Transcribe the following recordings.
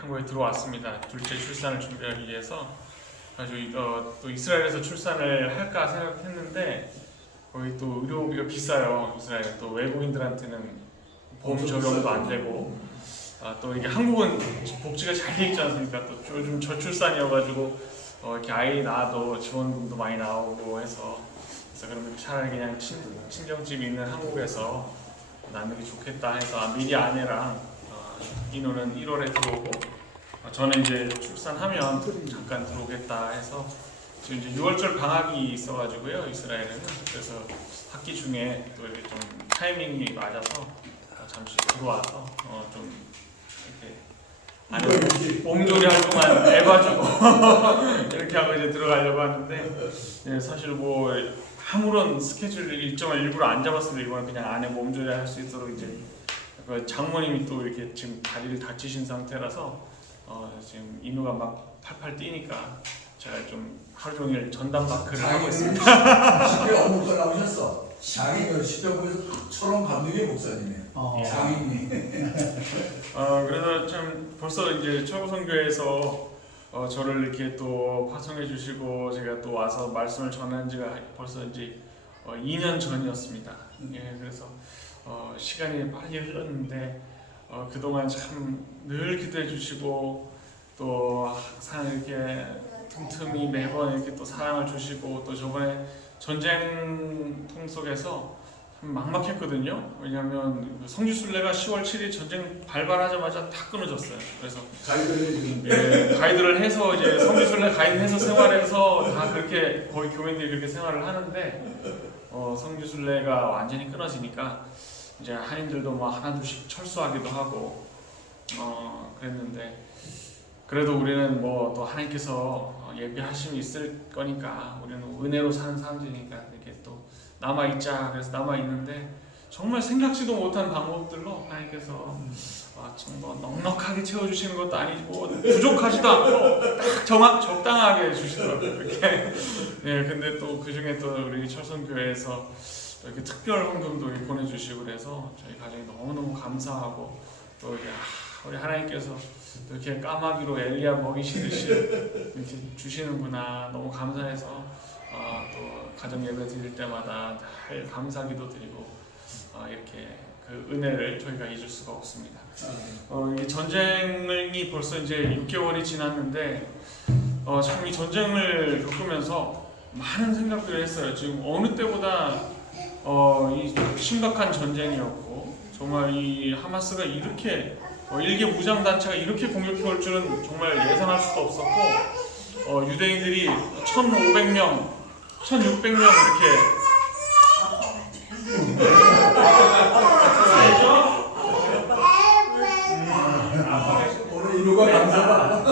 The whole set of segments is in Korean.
한국에 들어왔습니다. 둘째 출산을 준비하기 위해서. 그래서 또 이스라엘에서 출산을 할까 생각했는데 거기 또 의료비가 비싸요. 이스라엘 또 외국인들한테는 보험 적용도 안 되고 또 이게 한국은 복지가 잘 돼 있지 않습니까? 또 요즘 저출산이어가지고 이렇게 아이 낳아도 지원금도 많이 나오고 해서 그래서 그러면 차라리 그냥 친정집 있는 한국에서 낳는 게 좋겠다 해서 미리 아내랑 인호는 1월에 들어오고 저는 이제 출산하면 잠깐 들어오겠다 해서 지금 이제 6월절 방학이 있어가지고요 이스라엘에는. 그래서 학기 중에 또 이렇게 좀 타이밍이 맞아서 잠시 들어와서 좀 이렇게 몸조리 할 동안 해봐주고 이렇게 하고 이제 들어가려고 하는데 사실 뭐 아무런 스케줄 일정을 일부러 안 잡았습니다. 이거는 그냥 안에 몸조리 할 수 있도록 이제 장모님이 또 이렇게 지금 다리를 다치신 상태라서 지금 인후가 막 팔팔 뛰니까 제가 좀 하루 종일 전담 마크를 하고 있습니다. 10대 어묵과 나오셨어. 장인 십자군에서 처럼 감독의 목사님이에요. 장인이. 그래서 참 벌써 이제 철구선교회에서 저를 이렇게 또 파송해 주시고 제가 또 와서 말씀을 전한 지가 벌써 이제 2년 전이었습니다. 예, 그래서 시간이 빨리 흘렀는데 그동안 참 늘 기도해 주시고 또 항상 이렇게 틈틈이 매번 이렇게 또 사랑을 주시고 또 저번에 전쟁통 속에서 참 막막했거든요. 왜냐하면 성지순례가 10월 7일 전쟁 발발하자마자 다 끊어졌어요. 그래서 가이드를 해서 이제 성지순례 가이드해서 생활해서 다 그렇게 거의 교민들이 그렇게 생활을 하는데 성지순례가 완전히 끊어지니까 이제 한인들도 뭐 하나둘씩 철수하기도 하고 그랬는데 그래도 우리는 뭐 또 하나님께서 예비하심이 있을 거니까 우리는 은혜로 사는 사람들이니까 이렇게 또 남아있자 그래서 남아있는데 정말 생각지도 못한 방법들로 하나님께서 정말 넉넉하게 채워주시는 것도 아니고 부족하지도 않고 딱 적당하게 주시더라고요. 이렇게. 예, 근데 또 그 중에 또 우리 철선교회에서 이렇게 특별 헌금도 보내주시고 그래서 저희 가정이 너무너무 감사하고 또 이제 우리 하나님께서 이렇게 까마귀로 엘리야 먹이시듯이 이렇게 주시는구나 너무 감사해서 또 가정 예배 드릴 때마다 늘 감사기도 드리고 이렇게 그 은혜를 저희가 잊을 수가 없습니다. 이 전쟁이 벌써 이제 6개월이 지났는데 참 이 전쟁을 겪으면서 많은 생각들을 했어요. 지금 어느 때보다 이 심각한 전쟁이었고 정말 이 하마스가 이렇게 일개 무장 단체가 이렇게 공격해 올 줄은 정말 예상할 수도 없었고 유대인들이 1,500명, 1,600명 이렇게 오늘 인후가 감사다.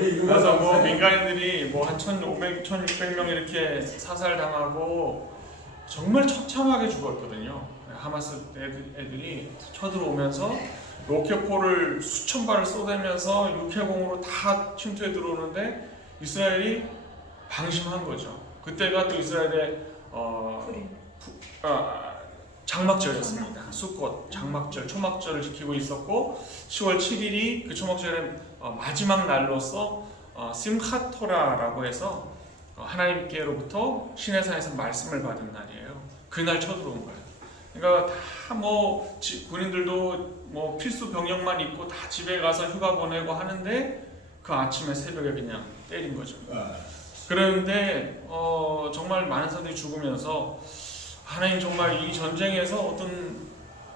그래서 뭐 민간인들이 뭐 한 1,500, 1,600명 이렇게 사살당하고 정말 처참하게 죽었거든요. 하마스 애들이 쳐들어오면서 로켓포를 수천 발을 쏘대면서 육해공으로 다 침투해 들어오는데 이스라엘이 방심한 거죠. 그때가 또 이스라엘의 장막절이었습니다. 수꽃, 장막절, 초막절을 지키고 있었고 10월 7일이 그 초막절의 마지막 날로서 심캇 토라라고 해서 하나님께로부터 시내산에서 말씀을 받은 날이에요. 그날 쳐들어온 거예요. 그러니까 다 뭐 군인들도 뭐 필수 병력만 입고 다 집에 가서 휴가 보내고 하는데 그 아침에 새벽에 그냥 때린 거죠. 그런데 정말 많은 사람들이 죽으면서 하나님 정말 이 전쟁에서 어떤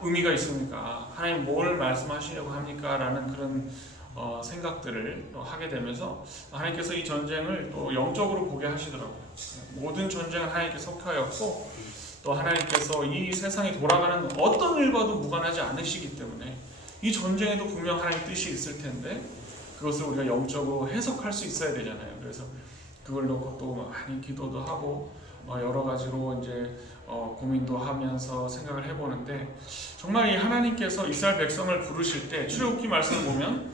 의미가 있습니까? 하나님 뭘 말씀하시려고 합니까? 라는 그런 생각들을 하게 되면서 하나님께서 이 전쟁을 또 영적으로 보게 하시더라고요. 모든 전쟁은 하나님께 속하였고 또 하나님께서 이 세상이 돌아가는 어떤 일과도 무관하지 않으시기 때문에 이 전쟁에도 분명 하나님 뜻이 있을 텐데 그것을 우리가 영적으로 해석할 수 있어야 되잖아요. 그래서 그걸 놓고 또 많이 기도도 하고 여러 가지로 이제 고민도 하면서 생각을 해보는데 정말 이 하나님께서 이스라엘 백성을 부르실 때 출애굽기 말씀을 보면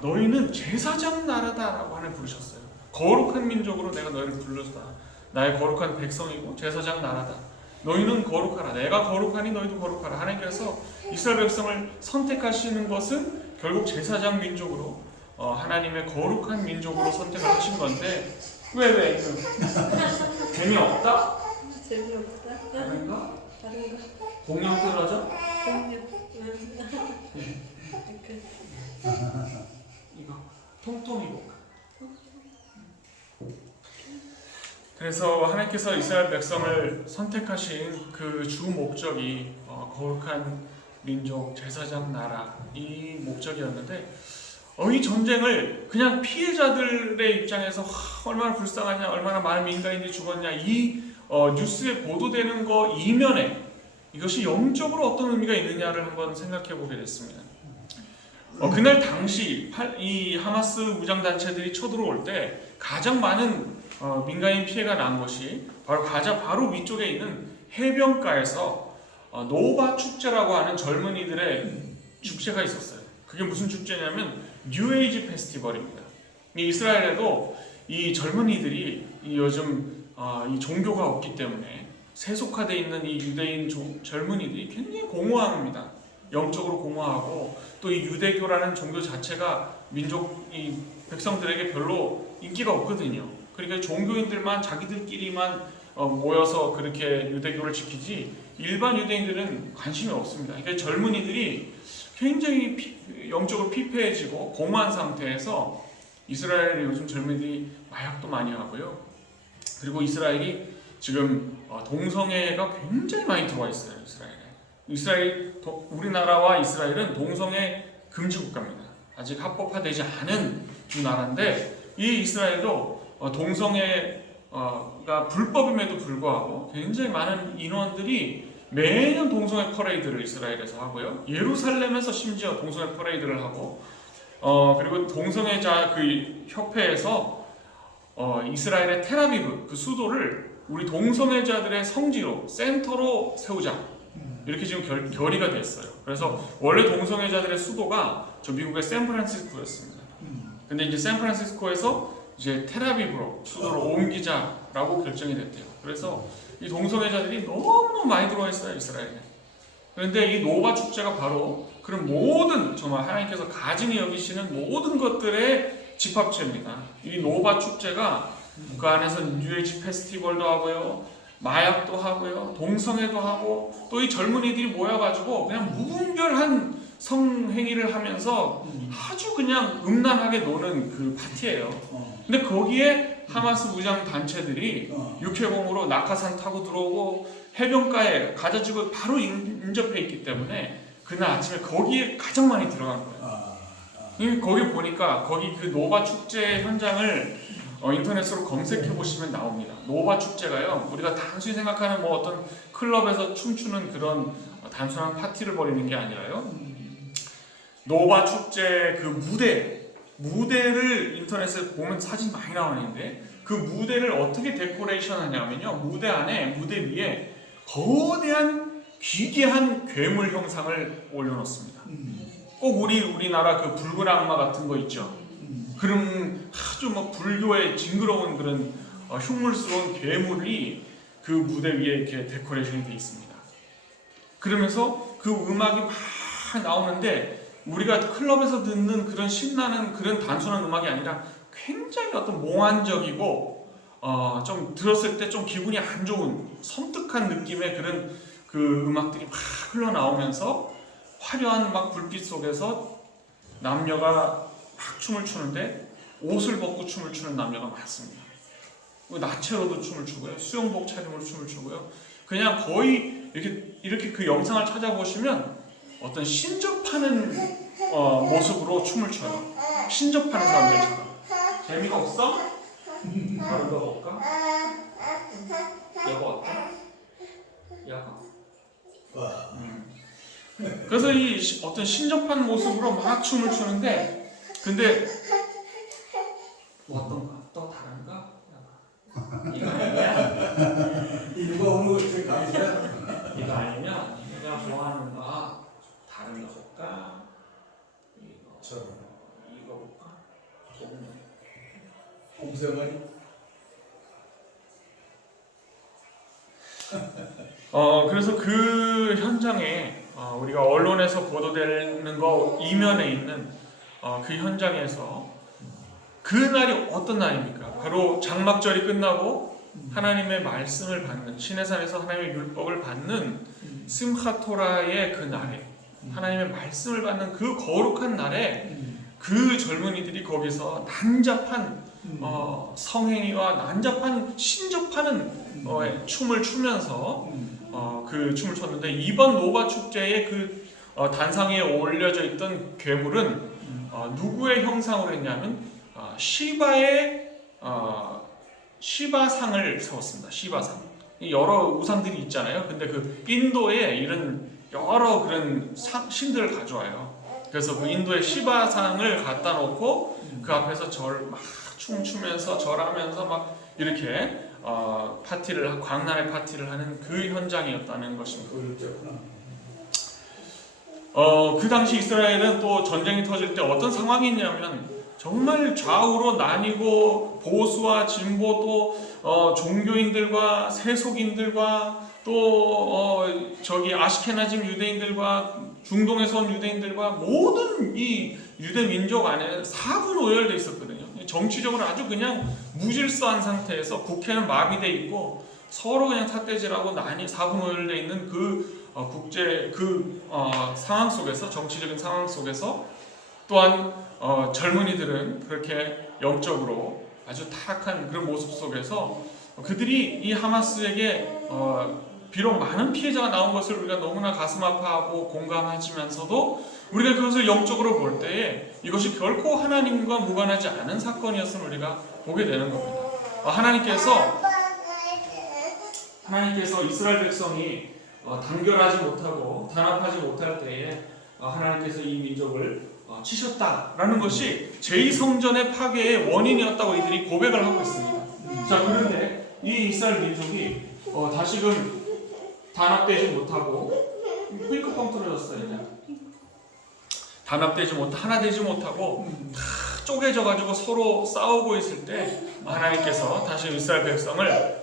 너희는 제사장 나라다라고 하나님 부르셨어요. 거룩한 민족으로 내가 너희를 불렀다. 나의 거룩한 백성이고 제사장 나라다. 너희는 거룩하라. 내가 거룩하니 너희도 거룩하라. 하나님께서 이스라엘 백성을 선택하시는 것은 결국 제사장 민족으로 하나님의 거룩한 민족으로 선택을 하신 건데 왜 재미없다? 재미없다. 다른가? 다른가? 동력 떨어져? 동력. 이거 통통이 볼까? 그래서 하나님께서 이스라엘 백성을 선택하신 그 주 목적이 거룩한 민족, 제사장 나라 이 목적이었는데 이 전쟁을 그냥 피해자들의 입장에서 얼마나 불쌍하냐, 얼마나 많은 민간인들이 죽었냐 이 뉴스에 보도되는 거 이면에 이것이 영적으로 어떤 의미가 있느냐를 한번 생각해 보게 됐습니다. 그날 당시 이 하마스 무장단체들이 쳐들어올 때 가장 많은 민간인 피해가 난 것이 바로 가자 바로 위쪽에 있는 해변가에서 노바 축제라고 하는 젊은이들의 축제가 있었어요. 그게 무슨 축제냐면 뉴에이지 페스티벌입니다. 이스라엘에도 이 젊은이들이 요즘 이 종교가 없기 때문에 세속화되어 있는 이 유대인 젊은이들이 굉장히 공허합니다. 영적으로 공허하고 또 이 유대교라는 종교 자체가 민족 이 백성들에게 별로 인기가 없거든요. 그러니까 종교인들만 자기들끼리만 모여서 그렇게 유대교를 지키지 일반 유대인들은 관심이 없습니다. 그러니까 젊은이들이 굉장히 영적으로 피폐해지고 공허한 상태에서 이스라엘의 요즘 젊은이들이 마약도 많이 하고요. 그리고 이스라엘이 지금 동성애가 굉장히 많이 들어와 있어요. 우리나라와 이스라엘은 동성애 금지 국가입니다. 아직 합법화되지 않은 두 나라인데 이 이스라엘도 동성애가 불법임에도 불구하고 굉장히 많은 인원들이 매년 동성애 퍼레이드를 이스라엘에서 하고요. 예루살렘에서 심지어 동성애 퍼레이드를 하고 그리고 동성애자 그 협회에서 이스라엘의 텔아비브 그 수도를 우리 동성애자들의 성지로 센터로 세우자 이렇게 지금 결의가 됐어요. 그래서 원래 동성애자들의 수도가 저 미국의 샌프란시스코였습니다. 근데 이제 샌프란시스코에서 이제 텔아비브로 수도를 옮기자라고 결정이 됐대요. 그래서 이 동성애자들이 너무 많이 들어와 있어요, 이스라엘에. 그런데 이 노바 축제가 바로 그런 모든 정말 하나님께서 가증히 여기시는 모든 것들의 집합체입니다. 이 노바 축제가 그 안에서 뉴에이지 페스티벌도 하고요, 마약도 하고요, 동성애도 하고 또 이 젊은이들이 모여가지고 그냥 무분별한 성행위를 하면서 아주 그냥 음란하게 노는 그 파티예요. 근데 거기에 하마스 무장 단체들이 육해공으로 낙하산 타고 들어오고 해변가에 가자지구 바로 인접해 있기 때문에 그날 아침에 거기에 가장 많이 들어간 거예요. 거기 보니까 거기 그 노바 축제 현장을 인터넷으로 검색해 보시면 나옵니다. 노바 축제가요, 우리가 단순히 생각하는 뭐 어떤 클럽에서 춤추는 그런 단순한 파티를 벌이는 게 아니라요. 노바 축제 그 무대를 인터넷에 보면 사진 많이 나오는데 그 무대를 어떻게 데코레이션 하냐면요, 무대 위에 거대한 기괴한 괴물 형상을 올려놓습니다. 꼭 우리나라 그 붉은 악마 같은 거 있죠. 그런 아주 막 불교의 징그러운 그런 흉물스러운 괴물이 그 무대 위에 이렇게 데코레이션이 되어 있습니다. 그러면서 그 음악이 막 나오는데 우리가 클럽에서 듣는 그런 신나는 그런 단순한 음악이 아니라 굉장히 어떤 몽환적이고 좀 들었을 때 좀 기분이 안 좋은 섬뜩한 느낌의 그런 그 음악들이 막 흘러나오면서 화려한 막 불빛 속에서 남녀가 막 춤을 추는데 옷을 벗고 춤을 추는 남녀가 많습니다. 나체로도 춤을 추고요, 수영복 차림으로 춤을 추고요. 그냥 거의 이렇게 그 영상을 찾아보시면 어떤 신접하는 모습으로 춤을 춰요. 신접하는 사람들처럼. 재미가 없어? 다른 거 볼까? 여보 어때? 여보? 그래서 이 어떤 신접한 모습으로 막 춤을 추는데, 근데 어떤가? 또 다른가? 이거 아니야? 이거 오늘 제 강의야? 이거 아니면 내가 좋아하는가? 다른 거 볼까? 이거 볼까? 곰새머리? 그래서 그 현장에 우리가 언론에서 보도되는 거 이면에 있는 그 현장에서 그 날이 어떤 날입니까? 바로 장막절이 끝나고 하나님의 말씀을 받는, 시내산에서 하나님의 율법을 받는 심카토라의 그 날에, 하나님의 말씀을 받는 그 거룩한 날에 그 젊은이들이 거기서 난잡한 성행위와 난잡한 신접하는 춤을 추면서 그 춤을 췄는데, 이번 노바 축제의 그 단상 위에 올려져 있던 괴물은 누구의 형상으로 했냐면 시바의 시바상을 세웠습니다. 시바상. 여러 우상들이 있잖아요. 근데 그 인도에 이런 여러 그런 신들을 가져와요. 그래서 그 인도의 시바상을 갖다 놓고 그 앞에서 막 춤추면서 절하면서 막 이렇게 파티를, 광란의 파티를 하는 그 현장이었다는 것입니다. 그 당시 이스라엘은 또 전쟁이 터질 때 어떤 상황이 있냐면 정말 좌우로 나뉘고 보수와 진보, 또 종교인들과 세속인들과 또 저기 아시케나즘 유대인들과 중동에서 온 유대인들과 모든 이 유대 민족 안에 사분오열돼 있었거든요. 정치적으로 아주 그냥 무질서한 상태에서 국회는 마비돼 있고 서로 그냥 삿대질하고 사분오열돼 있는 그 국제 상황 속에서, 정치적인 상황 속에서 또한 젊은이들은 그렇게 영적으로 아주 타락한 그런 모습 속에서 그들이 이 하마스에게 비록 많은 피해자가 나온 것을 우리가 너무나 가슴 아파하고 공감하지만서도 우리가 그것을 영적으로 볼 때에 이것이 결코 하나님과 무관하지 않은 사건이었음을 우리가 보게 되는 겁니다. 하나님께서 이스라엘 백성이 단결하지 못하고 단합하지 못할 때에 하나님께서 이 민족을 치셨다라는 것이 제2성전의 파괴의 원인이었다고 이들이 고백을 하고 있습니다. 자, 그런데 이 이스라엘 민족이 다시금 단합되지 못하고, 핑크뻥 떨어졌어요. 단합되지 못하고 하나 되지 못하고 다 쪼개져 가지고 서로 싸우고 있을 때 하나님께서 다시 이스라엘 백성을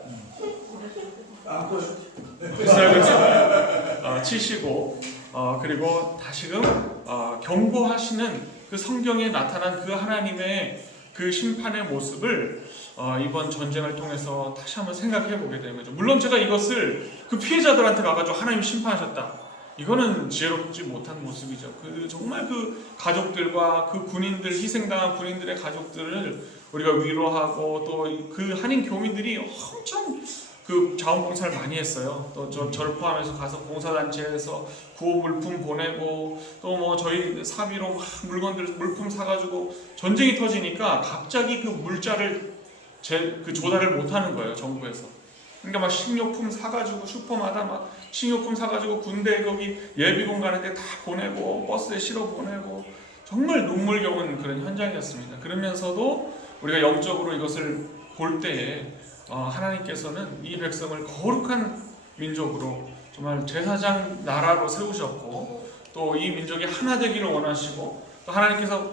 치시고 그리고 다시금 경고하시는 그 성경에 나타난 그 하나님의 그 심판의 모습을 이번 전쟁을 통해서 다시 한번 생각해 보게 되는 거죠. 물론 제가 이것을 그 피해자들한테 가가지고 하나님 심판하셨다, 이거는 지혜롭지 못한 모습이죠. 정말 그 가족들과 그 군인들, 희생당한 군인들의 가족들을 우리가 위로하고, 또 그 한인 교민들이 엄청 그 자원봉사를 많이 했어요. 또 저를 포함해서 가서 봉사단체에서 구호 물품 보내고, 또 뭐 저희 사비로 막 물품 사가지고, 전쟁이 터지니까 갑자기 그 물자를 조달을 못하는 거예요, 정부에서. 그러니까 막 식료품 사가지고, 슈퍼마다 막 식료품 사가지고 군대 거기 예비군 가는데 다 보내고, 버스에 실어 보내고, 정말 눈물겨운 그런 현장이었습니다. 그러면서도 우리가 영적으로 이것을 볼 때에 하나님께서는 이 백성을 거룩한 민족으로 정말 제사장 나라로 세우셨고, 또 이 민족이 하나 되기를 원하시고, 또 하나님께서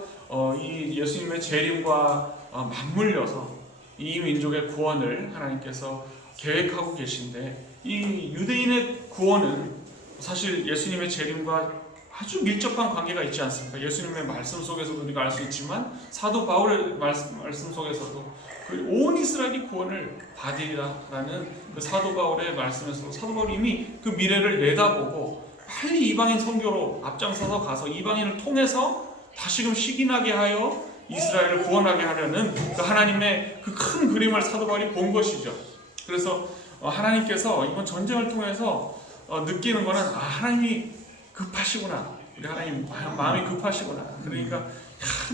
이 예수님의 재림과 맞물려서 이 민족의 구원을 하나님께서 계획하고 계신데, 이 유대인의 구원은 사실 예수님의 재림과 아주 밀접한 관계가 있지 않습니까? 예수님의 말씀 속에서도 우리가 알 수 있지만 사도 바울의 말씀 속에서도 그 온 이스라엘이 구원을 받으리라라는 그 사도 바울의 말씀에서 사도 바울이 이미 그 미래를 내다보고 빨리 이방인 선교로 앞장서서 가서 이방인을 통해서 다시금 시기나게 하여 이스라엘을 구원하게 하려는 그 하나님의 그 큰 그림을 사도 바울이 본 것이죠. 그래서 하나님께서 이번 전쟁을 통해서 느끼는 거는 하나님이 급하시구나, 우리 하나님 마음이 급하시구나. 그러니까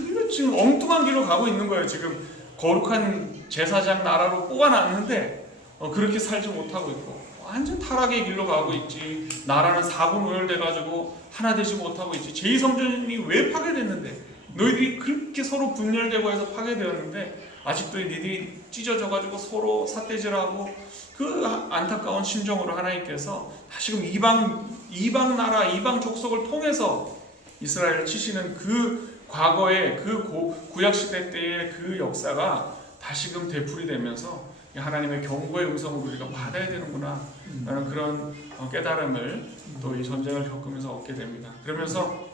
이거 지금 엉뚱한 길로 가고 있는 거예요. 지금 거룩한 제사장 나라로 뽑아놨는데 그렇게 살지 못하고 있고, 완전 타락의 길로 가고 있지. 나라는 사분오열돼가지고 하나 되지 못하고 있지. 제2성전이 왜 파괴됐는데, 너희들이 그렇게 서로 분열되고 해서 파괴되었는데 아직도 너희들이 찢어져가지고 서로 삿대질하고, 그 안타까운 심정으로 하나님께서 다시금 이방 나라, 이방 족속을 통해서 이스라엘을 치시는 그 과거의 그 구약 시대 때의 그 역사가 다시금 되풀이되면서 하나님의 경고의 음성을 우리가 받아야 되는구나 라는 그런 깨달음을 또 이 전쟁을 겪으면서 얻게 됩니다. 그러면서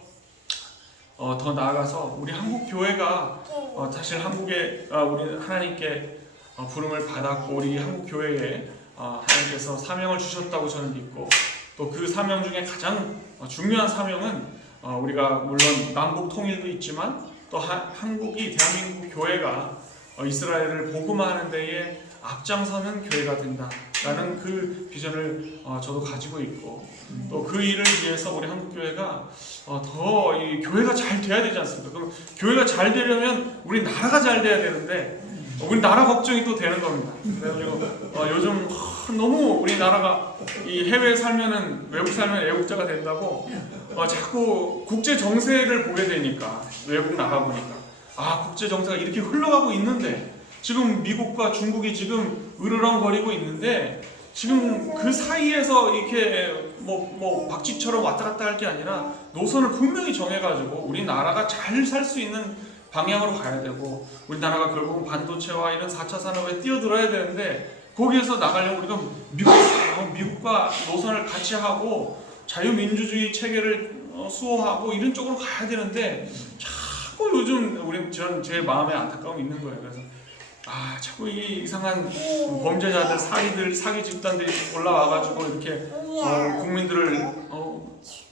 더 나아가서 우리 한국 교회가 사실 한국에 우리 하나님께 부름을 받았고 우리 한국 교회에 하나님께서 사명을 주셨다고 저는 믿고 또 그 사명 중에 가장 중요한 사명은 우리가 물론 남북 통일도 있지만 또 한국이 대한민국 교회가 이스라엘을 복음화하는 데에 앞장서는 교회가 된다라는 그 비전을 저도 가지고 있고 또 그 일을 위해서 우리 한국 교회가 더 이 교회가 잘 돼야 되지 않습니까? 그럼 교회가 잘 되려면 우리 나라가 잘 돼야 되는데 우리 나라 걱정이 또 되는 겁니다. 그래가지고 요즘 너무 우리 나라가 이 해외에 살면은 외국 살면 애국자가 된다고 자꾸 국제 정세를 보게 되니까 외국 나가 보니까 국제 정세가 이렇게 흘러가고 있는데 지금 미국과 중국이 지금 으르렁거리고 있는데 지금 그 사이에서 이렇게 뭐 박쥐처럼 왔다 갔다 할 게 아니라 노선을 분명히 정해가지고 우리나라가 잘 살 수 있는 방향으로 가야 되고 우리나라가 결국은 반도체와 이런 4차 산업에 뛰어들어야 되는데 거기에서 나가려면 우리가 미국과 노선을 같이 하고 자유민주주의 체계를 수호하고 이런 쪽으로 가야 되는데 자꾸 요즘 우리는 제 마음에 안타까움이 있는 거예요. 그래서 자꾸 이 이상한 범죄자들, 사기 집단들이 올라와가지고 이렇게 국민들을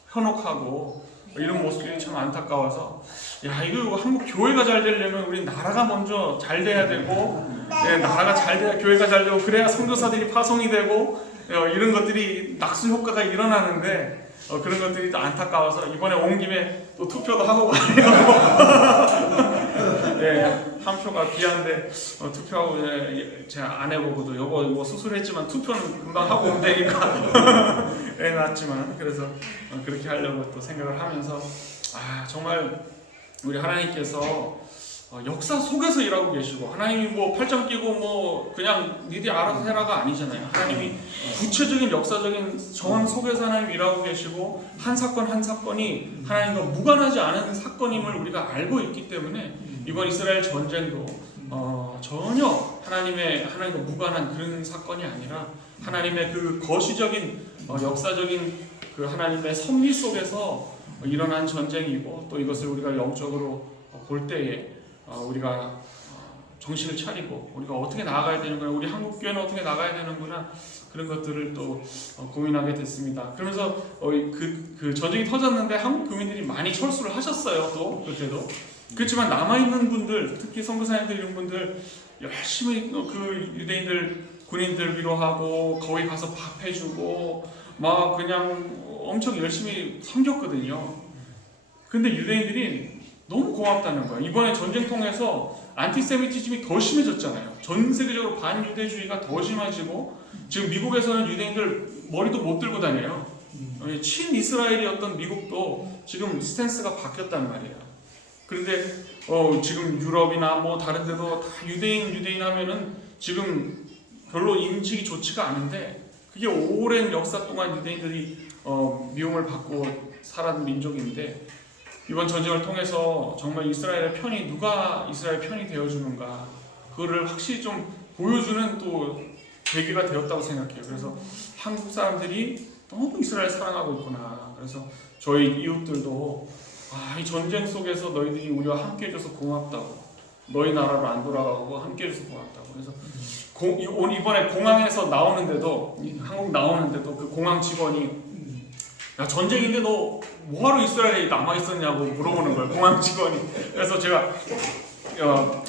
현혹하고 이런 모습들이 참 안타까워서 이거 한국 교회가 잘 되려면 우리 나라가 먼저 잘 돼야 되고 나라가 잘 돼야 교회가 잘 되고 그래야 선교사들이 파송이 되고 이런 것들이 낙수 효과가 일어나는데 그런 것들이 또 안타까워서 이번에 온 김에 또 투표도 하고 가려고 한 표가 귀한데 투표하고 제 아내보고도 여보 뭐 수술했지만 투표는 금방 하고 오면 되니까 애 낳았지만 그래서 그렇게 하려고 또 생각을 하면서 정말 우리 하나님께서 역사 속에서 일하고 계시고 하나님이 뭐 팔짱 끼고 뭐 그냥 니들이 알아서 해라가 아니잖아요. 하나님이 구체적인 역사적인 정황 속에서 하나님 일하고 계시고 한 사건 한 사건이 하나님과 무관하지 않은 사건임을 우리가 알고 있기 때문에 이번 이스라엘 전쟁도 전혀 하나님과 무관한 그런 사건이 아니라 하나님의 그 거시적인 역사적인 그 하나님의 섭리 속에서 일어난 전쟁이고 또 이것을 우리가 영적으로 볼 때에 우리가 정신을 차리고 우리가 어떻게 나아가야 되는구나, 우리 한국 교회는 어떻게 나가야 되는구나 그런 것들을 또 고민하게 됐습니다. 그러면서 그 전쟁이 터졌는데 한국 교민들이 많이 철수를 하셨어요. 또 그때도 그렇지만 남아있는 분들, 특히 선교사님들 이런 분들 열심히 그 유대인들 군인들 위로하고 거기 가서 밥 해주고 막 그냥 엄청 열심히 섬겼거든요. 근데 유대인들이 너무 고맙다는 거야. 이번에 전쟁 통해서 안티세미티즘이 더 심해졌잖아요. 전 세계적으로 반유대주의가 더 심해지고 지금 미국에서는 유대인들 머리도 못 들고 다녀요. 친이스라엘이었던 미국도 지금 스탠스가 바뀌었단 말이에요. 그런데 지금 유럽이나 뭐 다른 데도 다 유대인 하면은 지금 별로 인식이 좋지가 않은데 그게 오랜 역사 동안 유대인들이 미움을 받고 살아온 민족인데 이번 전쟁을 통해서 정말 이스라엘의 편이 누가 이스라엘 편이 되어주는가 그거를 확실히 좀 보여주는 또 계기가 되었다고 생각해요. 그래서 한국 사람들이 너무 이스라엘 사랑하고 있구나. 그래서 저희 이웃들도 이 전쟁 속에서 너희들이 우리와 함께 해줘서 고맙다고, 너희 나라로 안 돌아가고 함께 해줘서 고맙다고. 그래서 이번에 공항에서 나오는데도 한국 나오는데도 그 공항 직원이 야 전쟁인데 너 뭐하러 이스라엘에 남아있었냐고 물어보는 거예요. 공항 직원이. 그래서 제가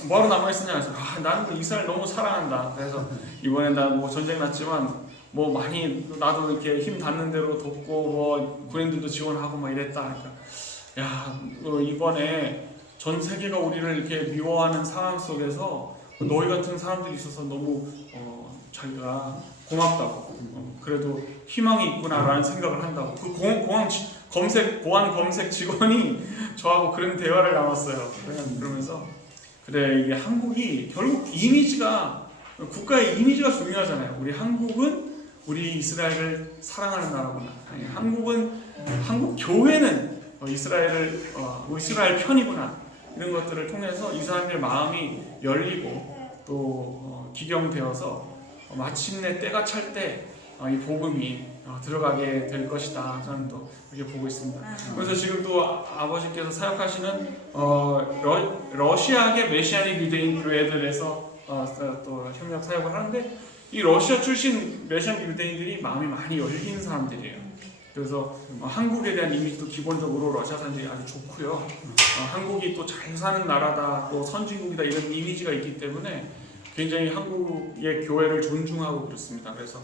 뭐하러 남아있었냐 해서 나는 이스라엘 너무 사랑한다. 그래서 이번에 나 뭐 전쟁 났지만 뭐 많이 나도 이렇게 힘 닿는 대로 돕고 뭐 군인들도 지원하고 막 이랬다. 그러니까 이번에 전 세계가 우리를 이렇게 미워하는 상황 속에서 너희 같은 사람들이 있어서 너무 자기가 고맙다고 그래도 희망이 있구나라는 생각을 한다고 그 공항 보안 검색 직원이 저하고 그런 대화를 나눴어요. 그러면서 그래 이게 한국이 결국 이미지가 국가의 이미지가 중요하잖아요. 우리 한국은 우리 이스라엘을 사랑하는 나라구나. 한국 교회는 이스라엘 편이구나. 이런 것들을 통해서 이 사람들의 마음이 열리고 또 기경되어서 마침내 때가 찰 때 이 복음이 들어가게 될 것이다. 저는 또 그렇게 보고 있습니다. 그래서 지금 또 아버지께서 사역하시는 러시아계 메시아닉 유대인 교회들에서 또 협력 사역을 하는데 이 러시아 출신 메시아닉 유대인들이 마음이 많이 열린 사람들이에요. 그래서 한국에 대한 이미지도 기본적으로 러시아 사람들이 아주 좋고요. 한국이 또 잘 사는 나라다, 또 선진국이다 이런 이미지가 있기 때문에 굉장히 한국의 교회를 존중하고 그렇습니다. 그래서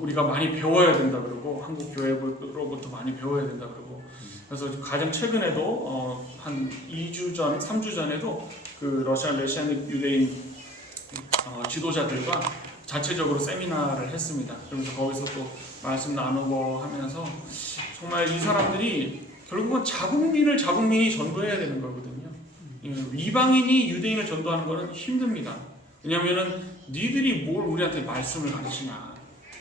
우리가 많이 배워야 된다 그러고 한국 교회로부터 많이 배워야 된다 그러고 그래서 가장 최근에도 한 2주 전, 3주 전에도 그 러시아 메시아닉 유대인 지도자들과 자체적으로 세미나를 했습니다. 그러면서 거기서 또 말씀 나누고 하면서 정말 이 사람들이 결국은 자국민이 전도해야 되는 거거든요. 이방인이 유대인을 전도하는 거는 힘듭니다. 왜냐하면은 니들이 뭘 우리한테 말씀을 가르치냐.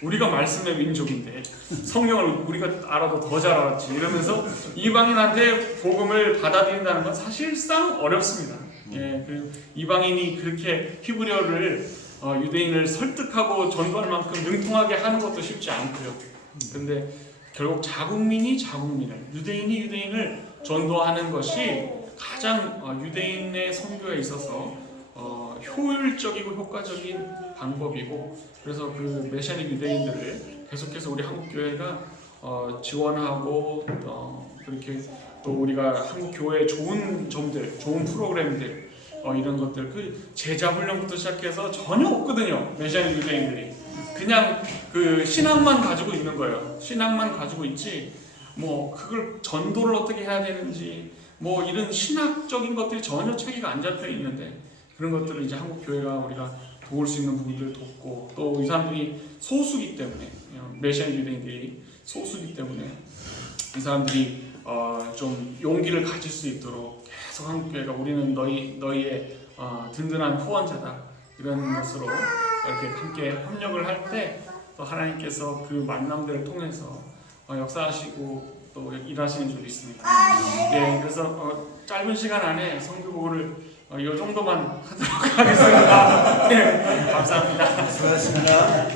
우리가 말씀의 민족인데 성경을 우리가 알아도 더 잘 알았지 이러면서 이방인한테 복음을 받아들인다는 건 사실상 어렵습니다. 그리고 이방인이 그렇게 히브리어를 유대인을 설득하고 전도할 만큼 능통하게 하는 것도 쉽지 않고요. 근데 결국 자국민이 자국민을, 유대인이 유대인을 전도하는 것이 가장 유대인의 선교에 있어서 효율적이고 효과적인 방법이고, 그래서 그 메시아닉 유대인들을 계속해서 우리 한국 교회가 지원하고 그렇게 또 우리가 한국 교회의 좋은 점들, 좋은 프로그램들 이런 것들, 그 제자 훈련부터 시작해서 전혀 없거든요. 메시아닉 유대인들이 그냥 그 신앙만 가지고 있는 거예요. 신앙만 가지고 있지 뭐 그걸 전도를 어떻게 해야 되는지 뭐 이런 신학적인 것들이 전혀 체계가 안 잡혀 있는데, 그런 것들을 이제 한국 교회가 우리가 도울 수 있는 부분들을 돕고, 또 이 사람들이 소수기 때문에, 메시아닉 유대인들이 소수기 때문에 이 사람들이 좀 용기를 가질 수 있도록 계속 한국 교회가 우리는 너희의 든든한 후원자다 이런 것으로 이렇게 함께 협력을 할 때 또 하나님께서 그 만남들을 통해서 역사하시고 또 일하시는 줄 믿습니다. 그래서 짧은 시간 안에 선교보고를 이 정도만 하도록 하겠습니다. 감사합니다. 수고하셨습니다.